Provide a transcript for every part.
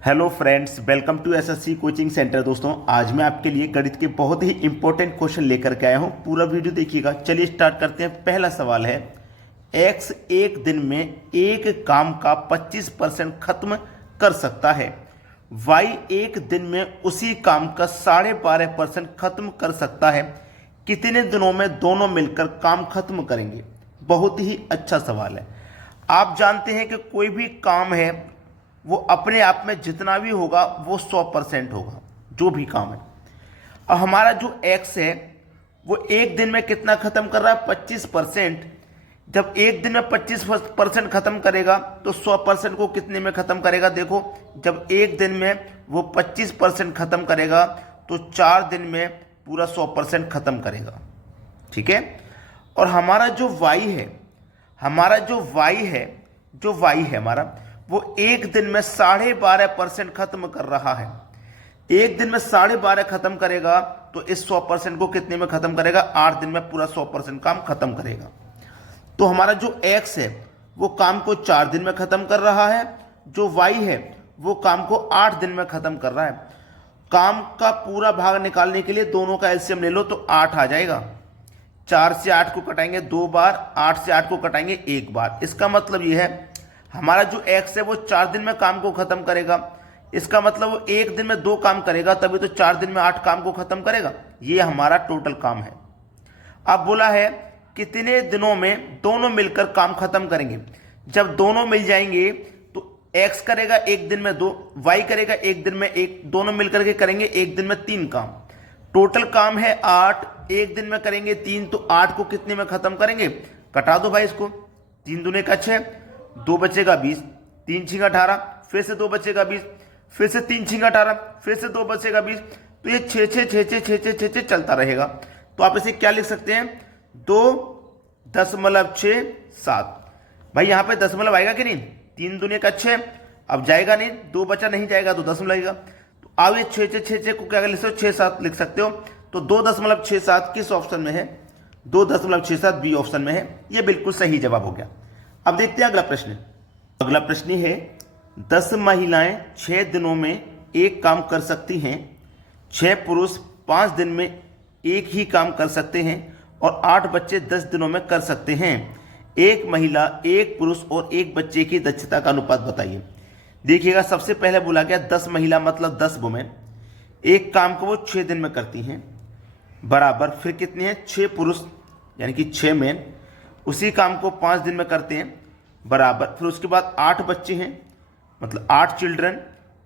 Hello friends, welcome to SSC coaching centre. दोस्तों, आज मैं आपके लिए गणित के बहुत ही इंपॉर्टेंट क्वेश्चन लेकर के आया हूं। पूरा वीडियो देखिएगा। चलिए स्टार्ट करते हैं। पहला सवाल है, x एक दिन में एक काम का 25% खत्म कर सकता है। y एक दिन में उसी काम का 12.5% खत्म कर सकता है। कितने दिनों में दोनों मिलकर काम खत्म करेंगे? बहुत ही अच्छा सवाल है। आप जानते हैं कि कोई भी काम है वो अपने आप में जितना भी होगा वो 100% होगा, जो भी काम है। अब हमारा जो x है वो एक दिन में कितना खत्म कर रहा है? 25%। जब एक दिन में 25% खत्म करेगा तो 100% को कितने में खत्म करेगा? देखो, जब एक दिन में वो 25% खत्म करेगा तो 4 दिन में पूरा 100% खत्म करेगा। ठीक है। और हमारा जो y है, हमारा वो एक दिन में 12.5% खत्म कर रहा है। एक दिन में 12.5 खत्म करेगा तो इस 100% को कितने में खत्म करेगा? 8 दिन में पूरा 100% काम खत्म करेगा। तो हमारा जो x है वो काम को 4 दिन में खत्म कर रहा है, जो y है वो काम को 8 दिन में खत्म कर रहा है। काम का पूरा भाग निकालने के लिए दोनों का एलसीएम ले लो तो 8 आ जाएगा। 4 से 8 को कटाएंगे 2 बार, 8 से 8 को कटाएंगे 1 बार। इसका मतलब ये है हमारा जो x है वो 4 दिन में काम को खत्म करेगा। इसका मतलब वो एक दिन में 2 काम करेगा, तभी तो 4 दिन में 8 काम को खत्म करेगा। ये हमारा टोटल काम है। अब बोला है कितने दिनों में दोनों मिलकर काम खत्म करेंगे। जब दोनों मिल जाएंगे तो x करेगा एक दिन में 2, y करेगा एक दिन में 1, दोनों मिलकर के करेंगे एक दिन में 3 काम। टोटल काम है 8, एक दिन में करेंगे 3, तो 8 को कितने में खत्म करेंगे? कटा दो भाई इसको। 3 दूने का 6, 2 बचेगा 20, 3 छिंगा 18, फिर से 2 बचेगा 20, फिर से 3 छिंगा 18, फिर से 2 बचेगा 20। तो ये 6 6 6 6 6 6 6 चलता रहेगा। तो आप इसे क्या लिख सकते हैं? 2.67। भाई यहाँ पे दशमलव आएगा कि नहीं? 3 दूने का 6, अब जाएगा नहीं, 2 बचा नहीं जाएगा तो दशमलव लगेगा। तो आप ये 6 6 6 6 को क्या लिख सकते हो? 6 7 लिख सकते हो। तो 2.67 किस ऑप्शन में है? 2.67 बी ऑप्शन में है। ये बिल्कुल सही जवाब हो गया। अब देखते हैं अगला प्रश्न। अगला प्रश्न है, 10 महिलाएं 6 दिनों में एक काम कर सकती हैं। 6 पुरुष 5 दिन में एक ही काम कर सकते हैं और 8 बच्चे 10 दिनों में कर सकते हैं। एक महिला, एक पुरुष और एक बच्चे की दक्षता का अनुपात बताइए। देखिएगा, सबसे पहले बोला गया 10 महिला मतलब 10 वुमेन एक काम को वो 6 दिन में करती हैं, बराबर फिर कितने हैं? 6 पुरुष यानी कि 6 मैन उसी काम को 5 दिन में करते हैं, बराबर फिर उसके बाद 8 बच्चे हैं मतलब 8 चिल्ड्रन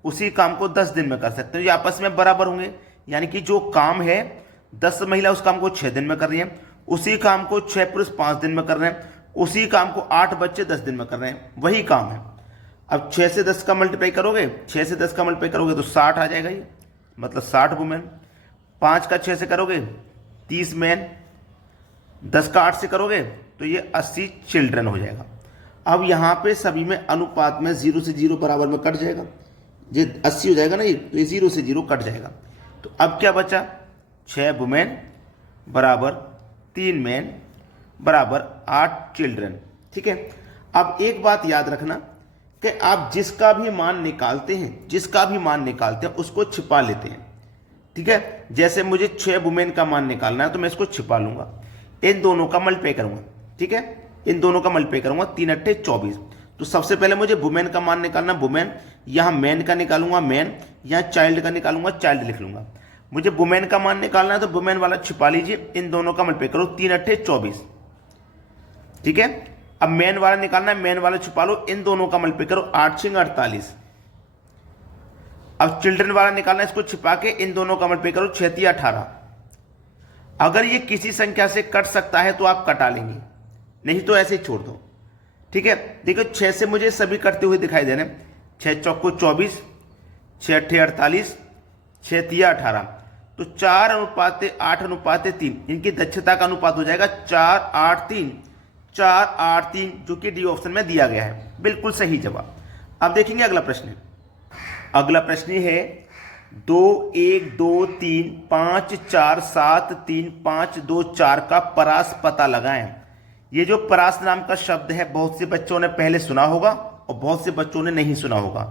उसी काम को 10 दिन में कर सकते हैं। ये आपस में बराबर होंगे, यानी कि जो काम है 10 महिला उस काम को 6 दिन में कर रही हैं, उसी काम को 6 पुरुष 5 दिन में कर रहे हैं, उसी काम को 8 बच्चे 10 दिन में कर रहे हैं, वही काम है। अब 6 से 10 का मल्टीप्लाई करोगे, 6 से 10 का मल्टीप्लाई करोगे तो 60 आ जाएगा, ये मतलब 60 वुमेन। 5 का 6 से करोगे 30 मैन, 10 का 8 से करोगे तो ये 80 चिल्ड्रन हो जाएगा। अब यहाँ पे सभी में अनुपात में 0 से 0 बराबर में कट जाएगा, ये 80 हो जाएगा ना, ये तो ये 0 से 0 कट जाएगा। तो अब क्या बचा? 6 वुमेन बराबर 3 मैन बराबर 8 चिल्ड्रन। ठीक है। अब एक बात याद रखना कि आप जिसका भी मान निकालते हैं उसको छिपा लेते हैं। ठीक है। जैसे मुझे 6 वुमेन का मान निकालना है तो मैं इसको छिपा लूंगा, इन दोनों का मल्टीप्लाई करूंगा। ठीक है, इन दोनों का मल्टीप्लाई करूंगा, 3 अट्ठे 24। तो सबसे पहले मुझे वुमेन का मान निकालना, वुमेन, यहां मैन का निकालूंगा मैन, यहां चाइल्ड का निकालूंगा चाइल्ड लिख लूंगा। मुझे वुमेन का मान निकालना है तो वुमेन वाला छिपा लीजिए, इन दोनों का मल्टीप्लाई करो, 3 अट्ठे 24। ठीक है। अब मैन वाला निकालना है, मैन वाला छिपा लो, इन दोनों का मल्टीप्लाई करो, 8 छिंग 48। अब चिल्ड्रन वाला निकालना है, इसको छिपा के इन दोनों का मल्टीप्लाई करो, 6 तिया 18। अगर ये किसी संख्या से कट सकता है तो आप कटा लेंगे, नहीं तो ऐसे ही छोड़ दो। ठीक है। देखो 6 से मुझे सभी कटते हुए दिखाई दे रहे हैं, 6 चौको 24, 6 अट्ठे 48, 6 तिया 18। तो 4:8:3 इनकी दक्षता का अनुपात हो जाएगा 4:8:3, 4:8:3, जो कि डी ऑप्शन में दिया गया है। बिल्कुल सही जवाब। अब देखेंगे अगला प्रश्न। अगला प्रश्न है 2 1 2 3 5 4 7 3 5 2 4 का परास पता लगाएं। ये जो परास नाम का शब्द है बहुत से बच्चों ने पहले सुना होगा और बहुत से बच्चों ने नहीं सुना होगा।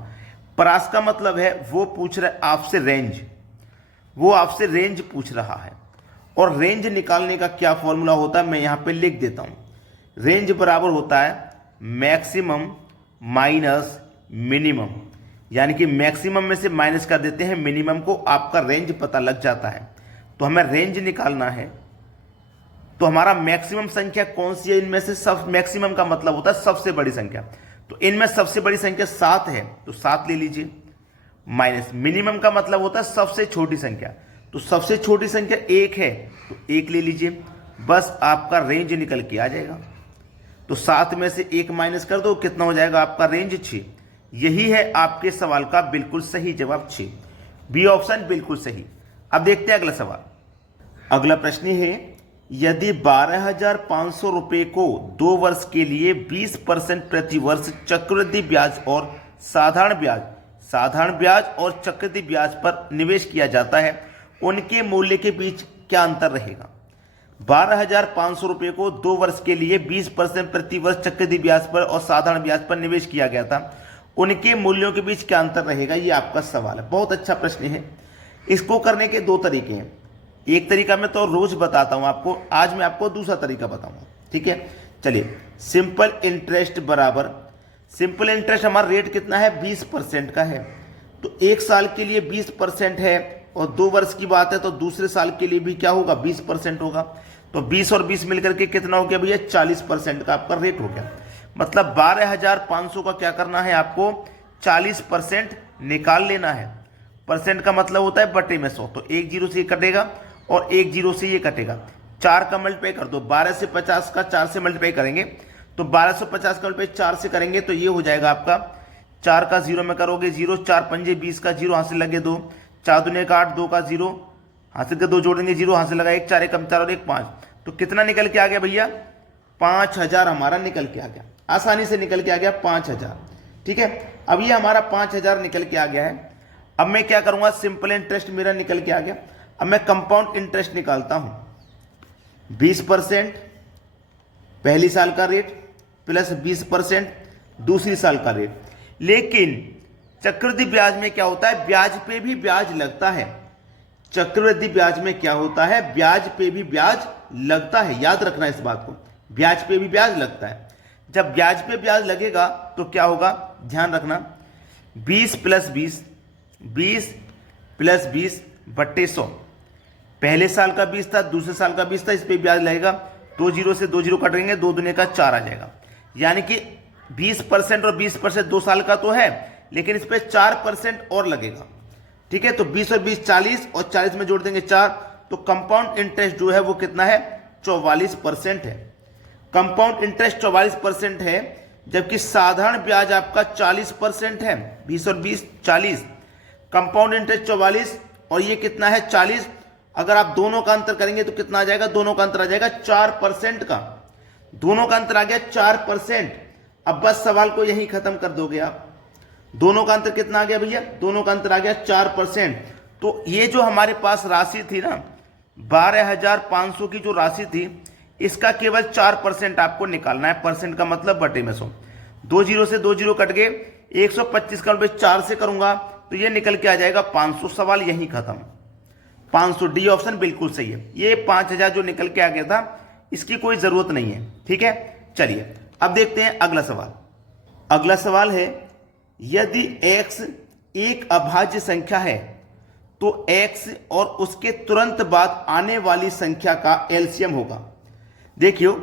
परास का मतलब है वो पूछ रहा है आपसे रेंज, वो आपसे रेंज पूछ रहा है। और रेंज निकालने का क्या फॉर्मूला होता है मैं यहां पे लिख देता हूं। रेंज बराबर होता है मैक्सिमम माइनस मिनिमम, यानी कि मैक्सिमम में से माइनस कर देते हैं मिनिमम को, आपका रेंज पता लग जाता है। तो हमें रेंज निकालना है, तो हमारा मैक्सिमम संख्या कौन सी है इनमें से? सब मैक्सिमम का मतलब होता है सबसे बड़ी संख्या, तो इनमें सबसे बड़ी संख्या 7 है तो 7 ले लीजिए, माइनस मिनिमम का मतलब होता है सबसे छोटी संख्या, तो सबसे छोटी संख्या 1 है तो 1 ले लीजिए, बस आपका रेंज निकल के आ जाएगा। तो 7 में से 1 माइनस कर दो, कितना हो जाएगा आपका रेंज? 6। यही है आपके सवाल का बिल्कुल सही जवाब, 6। बी ऑप्शन बिल्कुल सही। अब देखते हैं अगला सवाल। अगला प्रश्न है, यदि 12,500 रुपए को 2 वर्ष के लिए 20% प्रति वर्ष चक्रवृद्धि ब्याज और साधारण ब्याज और चक्रवृद्धि ब्याज पर निवेश किया जाता है, उनके मूल्य के बीच क्या अंतर रहेगा? 12,500 रुपए को 2 वर्ष के लिए 20% प्रति वर्ष चक्रवृद्धि ब्याज पर और साधारण ब्याज पर निवेश किया गया था, उनके मूल्यों के बीच क्या अंतर रहेगा? ये आपका सवाल है। बहुत अच्छा प्रश्न है। इसको करने के 2 तरीके हैं। एक तरीका मैं तो रोज बताता हूं आपको, आज मैं आपको दूसरा तरीका बताऊंगा, ठीक है? चलिए, सिंपल इंटरेस्ट बराबर, सिंपल इंटरेस्ट हमारा रेट कितना है? 20% का है, तो 1 साल के लिए 20% है और 2 वर्ष की बात है तो दूसरे साल के लिए भी क्या होगा? 20% होगा। तो 20 और 20 मिलकर के कितना हो गया भैया? 40% का आपका रेट हो गया। मतलब 12,500 का क्या करना है आपको? 40% निकाल लेना है। परसेंट का मतलब होता है बटे में 100, तो 1 जीरो से ये कटेगा और 1 जीरो से ये कटेगा। 4 का मल्टीप्लाई कर दो, 12 से 50 का 4 से मल्टीप्लाई करेंगे तो 1250 का मल्टीप्लाई 4 से करेंगे तो ये हो जाएगा आपका 4 का 0 में करोगे 0, 4 पंजे 20 का 0 हासिल लगे 2, 4 दूने का 8, 2 का 0 हासिल के 2 जोड़ेंगे 0 हासिल लगा 1, 4 कम 4 और 1 5, तो कितना निकल के आ गया भैया? 5,000 हमारा निकल के आ गया, आसानी से निकल के आ गया 5,000। ठीक है, अब ये हमारा 5,000 निकल के आ गया है। अब मैं क्या करूंगा? सिंपल इंटरेस्ट मेरा निकल के आ गया, अब मैं कंपाउंड इंटरेस्ट निकालता हूं। 20% पहली साल का रेट प्लस 20% दूसरी साल का रेट। लेकिन चक्रवृद्धि ब्याज में क्या होता है? ब्याज पे भी ब्याज लगता है। चक्रवृद्धि ब्याज में क्या होता है? ब्याज पे भी ब्याज लगता है, याद रखना इस बात को, ब्याज पे भी ब्याज लगता है। जब ब्याज पे ब्याज लगेगा तो क्या होगा? ध्यान रखना, 20 प्लस 20, 20 प्लस 20 बट्टे 100। पहले साल का 20 था, दूसरे साल का 20 था, इस पे ब्याज लगेगा, 2 जीरो से 2 जीरो कटेंगे, 2 दूने का 4 आ जाएगा। यानी कि 20% और 20% 2 साल का तो है, लेकिन इस पे 4% और लगेगा। ठीक है, तो 20 और 20 40 और 40 में जोड़ देंगे 4, तो कंपाउंड इंटरेस्ट जो है वो कितना है? 44% है। कंपाउंड इंटरेस्ट 44% है, जबकि साधारण ब्याज आपका 40% है। 20 और 20 40, कंपाउंड इंटरेस्ट 44 और ये कितना है? 40। अगर आप दोनों का अंतर करेंगे तो कितना आ जाएगा? दोनों का अंतर आ जाएगा 4% का, दोनों का अंतर आ गया 4%। अब बस सवाल को यहीं खत्म कर दोगे आप। दोनों का अंतर कितना आ गया भैया? दोनों का अंतर आ गया 4%। तो ये जो हमारे पास राशि थी ना, 12,500 की जो राशि थी, इसका केवल 4% आपको निकालना है। परसेंट का मतलब बटे में 100। 2 जीरो से 2 जीरो कट गए, 125 का 4 से करूंगा तो ये निकल के आ जाएगा 500। सवाल यहीं खत्म। 500, डी ऑप्शन बिल्कुल सही है। ये 5,000 जो निकल के आ गया था, इसकी कोई जरूरत नहीं है। ठीक है, चलिए अब देखते हैं अगला सवाल। अगला सवाल है, यदि x एक अभाज्य संख्या है तो x और उसके तुरंत बाद आने वाली संख्या का एलसीएम होगा। देखियो,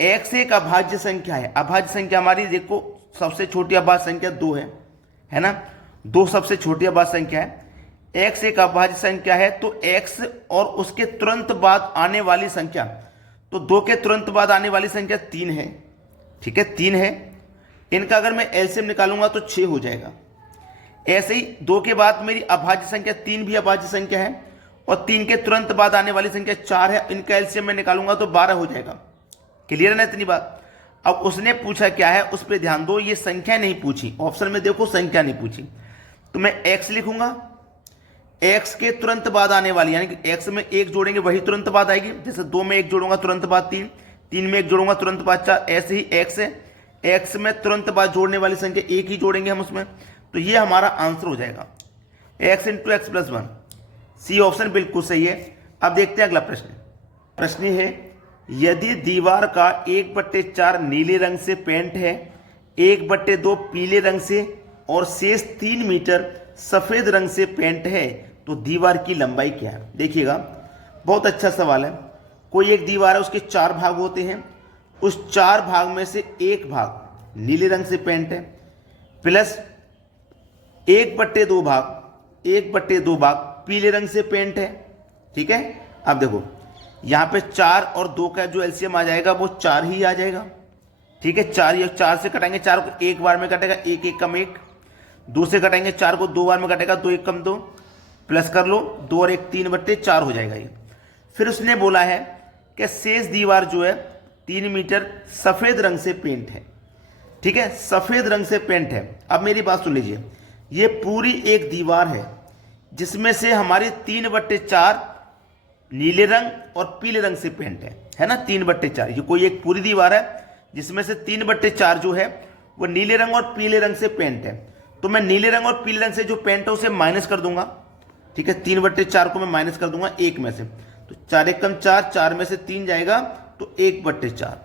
x एक अभाज्य संख्या है। अभाज्य संख्या हमारी देखो, सबसे छोटी अभाज्य संख्या 2 है ना? 2 सबसे छोटी अभाज्य संख्या है। x एक अभाज्य संख्या है तो x और उसके तुरंत बाद आने वाली संख्या, तो 2 के तुरंत बाद आने वाली संख्या 3 है। ठीक है, 3 है। इनका अगर मैं एलसीएम निकालूंगा तो 6 हो जाएगा। ऐसे ही 2 के बाद मेरी अभाज्य संख्या 3 भी अभाज्य संख्या है और 3 के तुरंत बाद आने वाली संख्या 4 है। इनका एलसीएम में निकालूंगा तो 12 हो जाएगा। क्लियर है ना इतनी बात? अब उसने पूछा क्या है, उस पर ध्यान दो। ये संख्या नहीं पूछी, ऑप्शन में देखो संख्या नहीं पूछी, तो मैं x लिखूंगा। x के तुरंत बाद आने वाली, यानी कि x में 1 जोड़ेंगे वही तुरंत बाद आएगी। जैसे 2 में 1 जोड़ूंगा तुरंत बाद 3, 3 में 1 जोड़ूंगा तुरंत बाद 4, ऐसे ही x है। x में तुरंत बाद जोड़ने वाली संख्या 1 ही जोड़ेंगे हम उसमें, तो ये हमारा आंसर हो जाएगा x into x plus 1। C option बिल्कुल सही है। अब देखते हैं अगला प्रश्न। प्रश्न है, यदि दीवार का 1/4 नीले रंग से पेंट है, 1/2 पीले रंग से और शेष 3 मीटर सफेद रंग से पेंट है, तो दीवार की लंबाई क्या है? देखिएगा, बहुत अच्छा सवाल है। कोई एक दीवार है, उसके 4 भाग होते हैं, उस 4 भाग में से एक भाग नीले रंग से पेंट है, प्लस 1/2 भाग पीले रंग से पेंट है। ठीक है, अब देखो यहां पे 4 और 2 का जो एलसीएम आ जाएगा वो 4 ही आ जाएगा। ठीक है, 4 से कटाएंगे, 4 को एक बार में कटेगा, 1 1 कम 1। 2 से कटाएंगे, 4 को 2 बार में कटेगा, 2 1 कम 2, प्लस कर लो, 2 और 1 3/4 हो जाएगा ये। फिर उसने बोला है कि शेष दीवार जो है 3 मीटर सफेद रंग से पेंट है। ठीक है, सफेद रंग से पेंट है। अब मेरी बात सुन लीजिए, ये पूरी एक दीवार है जिसमें से हमारी 3/4 नीले रंग और पीले रंग से पेंट है ना, 3/4। ये कोई एक पूरी दीवार है जिसमें से 3/4 जो है वो नीले रंग और पीले रंग से पेंट है। तो मैं नीले रंग और पीले रंग से जो पेंट है उसे माइनस कर दूंगा। ठीक है, 3/4 को मैं माइनस कर दूंगा 1 में से, तो 4 1 कम 4, 4 में से 3 जाएगा तो 1/4।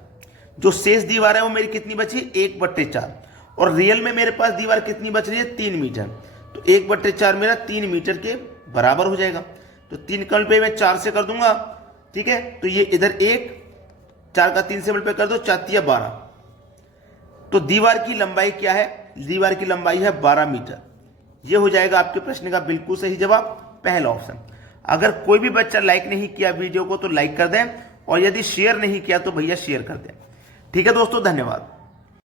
जो शेष दीवार है वो मेरी कितनी बची? 1/4। और रियल में मेरे पास दीवार कितनी बच रही है? 3 मीटर। तो 1/4 मेरा 3 मीटर के बराबर हो जाएगा। तो 3 का मल्टीप्लाई मैं 4 से कर दूंगा। ठीक है, तो ये इधर 1, 4 का 3 से मल्टीप्लाई कर दो, 4 × 12। तो दीवार की लंबाई क्या है? दीवार की लंबाई है 12 मीटर। ये हो जाएगा आपके प्रश्न का बिल्कुल सही जवाब, पहला ऑप्शन। अगर कोई भी बच्चा लाइक नहीं किया वीडियो को तो लाइक कर दें, और यदि शेयर नहीं किया तो भैया शेयर कर दें। ठीक है दोस्तों, धन्यवाद।